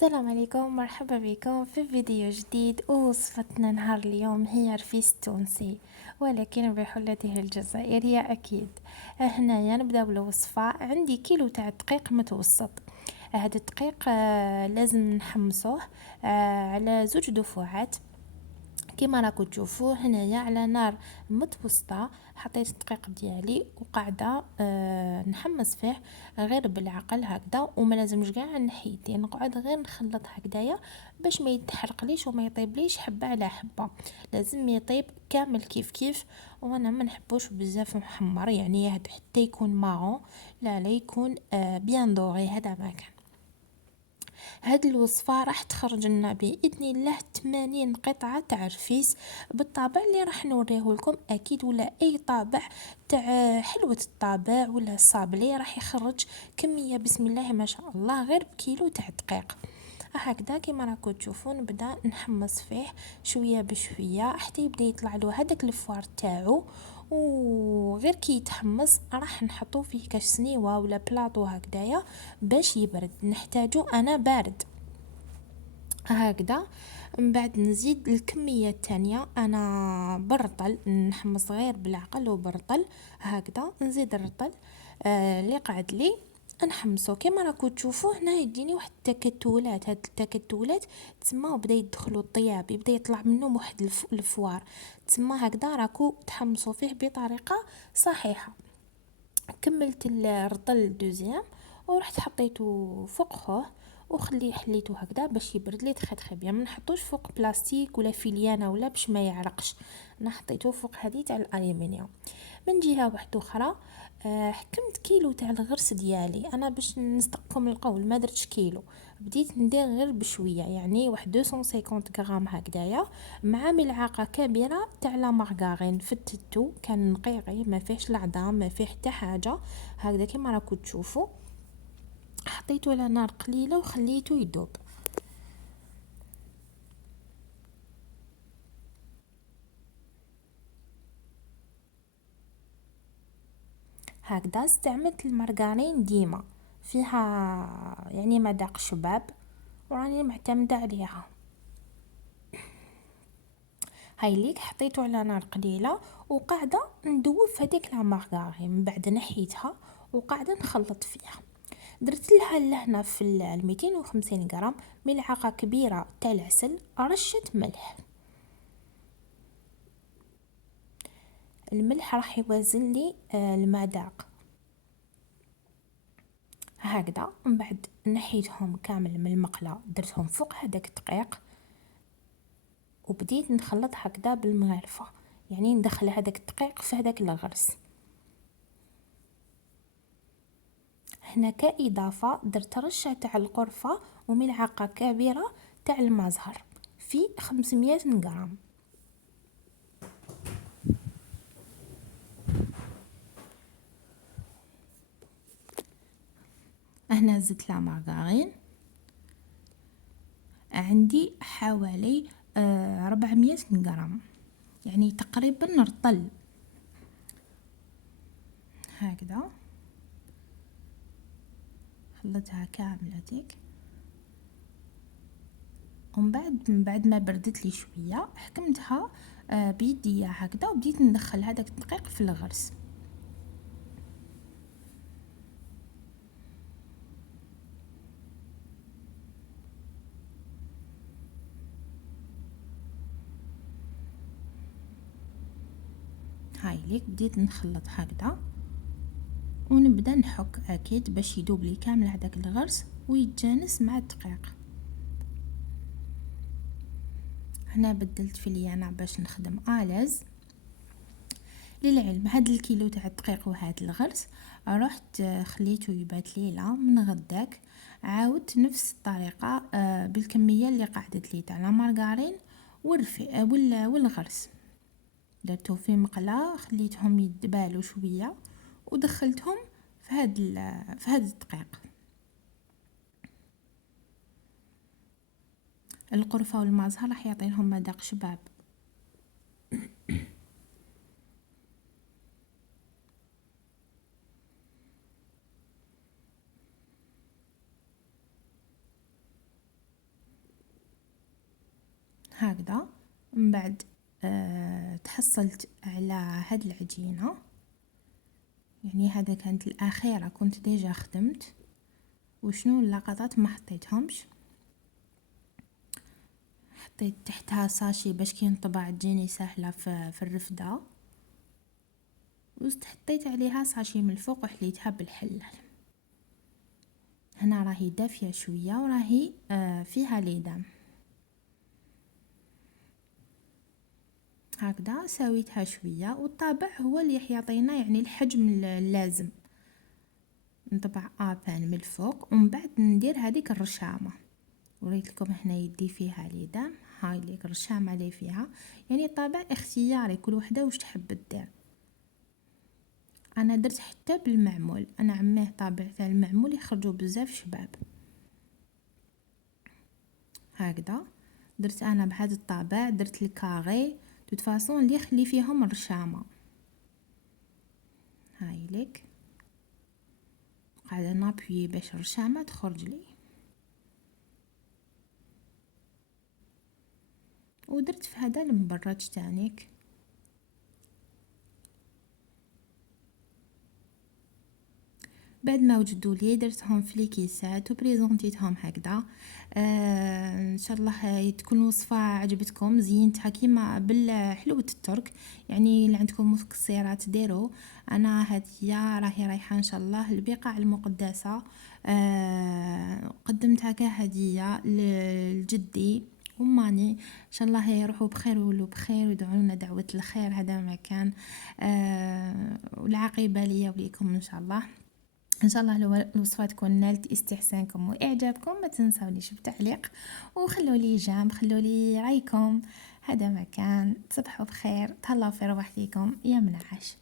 السلام عليكم، مرحبا بكم في فيديو جديد. ووصفتنا نهار اليوم هي رفيس تونسي، ولكن بحلته الجزائرية أكيد. هنايا نبداو بالوصفة. عندي كيلو تاع دقيق متوسط. هذا الدقيق لازم نحمصوه على 2 دفعات كما راكم تشوفوا هنايا على نار متوسطه. حطيت الدقيق ديالي وقاعده نحمص فيه غير بالعقل هكذا، وما لازمش كاع نحيدي، نقعد غير نخلط هكذايا باش ما يتحرقليش وما يطيبليش حبه على حبه. لازم يطيب كامل كيف كيف. وانا ما نحبوش بزاف محمر، يعني حتى يكون ماغون، لا يكون بيان دوغي. هذا ما كان. هاد الوصفة راح تخرج لنا بإذن الله 80 قطعة تاع رفيس بالطابع اللي راح نوريه لكم أكيد، ولا أي طابع تاع حلوة الطابع ولا صابلي راح يخرج كمية بسم الله ما شاء الله غير بكيلو تاع دقيق. هكذا كيما راكم تشوفون نبدا نحمص فيه شويه بشويه حتى يبدا يطلع له هذاك الفوار تاعو. وغير كي يتحمص راح نحطوه في كاش سنيوه ولا بلاطو هكذايا باش يبرد، نحتاجو انا بارد هكذا. من بعد نزيد الكميه الثانيه، انا برطل نحمص غير بالعقل وبرطل هكذا. نزيد الرطل اللي قعد لي نحمصو كما راكم تشوفوا هنا. يديني واحد التكتلات، هاد التكتلات تسمى بدا يدخلوا الطياب، يبدا يطلع منهم واحد الفوار تسمى هكذا. راكو تحمصوا فيه بطريقه صحيحه. كملت الرطل دوزيام ورحت حطيته فوق خوه حليته هكذا باش يبرد لي تخي بيان. ما نحطوش فوق بلاستيك ولا فيليانه ولا باش ما يعرقش. انا حطيته فوق هذه تاع الالومنيوم. من جهه واحده اخرى حكمت كيلو تاع الغرس ديالي. انا باش نصدقكم القول ما درتش كيلو، بديت ندير غير بشويه، يعني واحد 250 غرام هكذايا، مع ملعقه كبيره تاع لا مارغارين. فتتو كان نقيقي ما فيهش العظام ما فيه حتى حاجه هكذا كما راكم تشوفوا. حطيته على نار قليله وخليته يذوب هكذا. استعملت المارغرين ديما فيها يعني مذاق شباب، وراني معتمده عليها. هاي ليك حطيته على نار قليله وقاعده ندوب في هذيك لا مارغرين. من بعد نحيتها وقاعده نخلط فيها. درت لها لهنا في 250 غرام ملعقه كبيره تاع العسل، رشه ملح. الملح راح يوازن لي المذاق هكذا. من بعد نحيتهم كامل من المقله، درتهم فوق هذاك الدقيق وبديت نخلط هكذا بالمغرفه، يعني ندخل هذاك الدقيق في هذاك الغرس. هنا كإضافة درت رشة تاع القرفة وملعقة كبيرة تاع المزهر في 500 غرام. هنا زدت لا مارغرين، عندي حوالي 400 غرام، يعني تقريبا رطل هكذا. خلطها كاملة ديك. ومن بعد ما بردت لي شويه حكمتها بيديا هكذا وبديت ندخل هذاك الدقيق في الغرس. هاي ليك بديت نخلط هكذا ونبدا نحك اكيد باش يذوب لي كامل هذاك الغرس ويتجانس مع الدقيق. هنا بدلت فيليانا باش نخدم آلاز. للعلم هاد الكيلو تاع الدقيق وهاد الغرس رحت خليته يبات ليله. من غداك عاودت نفس الطريقه بالكميه اللي قعدت لي تاع لا مارغرين والغرس. درتو في مقله خليتهم يدبالوا شويه ودخلتهم في هاد الدقيق. القرفه والمازها راح يعطيهم مذاق شباب. هكذا. من بعد تحصلت على هاد العجينة، يعني هذا كانت الأخيرة، كنت ديجا خدمت. وشنو اللقطات ما حطيتهمش، حطيت تحتها ساشي باش كي نطبع تجيني سهلة في الرفدة، حطيت عليها ساشي من الفوق وحليتها بالحلال. هنا راهي دافية شوية وراهي فيها ليدام. هكذا سويتها شوية، والطابع هو اللي يعطينا يعني الحجم اللازم. نطبع ابان من الفوق ومن بعد ندير هذيك الرشامة. وريت لكم هنا يدي فيها ليدام، هاي ليك الرشامة اللي فيها. يعني الطابع اختياري، كل وحدة وش تحب تدير. انا درت حتى بالمعمول، انا عماه طابع تاع المعمول يخرجوا بزاف شباب. هكذا درت انا بهذا الطابع، درت الكاغي توت فاصون اللي يخلي فيهم الرشامه. هاي ليك قاعده نابوي باش الرشامه تخرج لي. ودرت في هذا المبرج تانيك. بعد ما وجدوا لي درتهم في ليكيسات وبريزونتيتهم هكذا. ان شاء الله تكون وصفه عجبتكم. زينتها كيما بالحلوة الترك، يعني اللي عندكم متكسرات ديروا. انا هذه راهي رايحه ان شاء الله البقاع المقدسه. قدمتها كهديه لجدي وماني. ان شاء الله يروحوا بخير ويولوا بخير ويدعوا لنا دعوه الخير، هذا ما كان. والعاقبه ليا وليكم ان شاء الله. ان شاء الله لو الوصفه تكون نالت استحسانكم واعجابكم، ما تنسونيش بتعليق وخلوا لي جام، خلوا لي رايكم. هذا مكان. تصبحوا بخير، تهلاو في رواحكم يا منعش.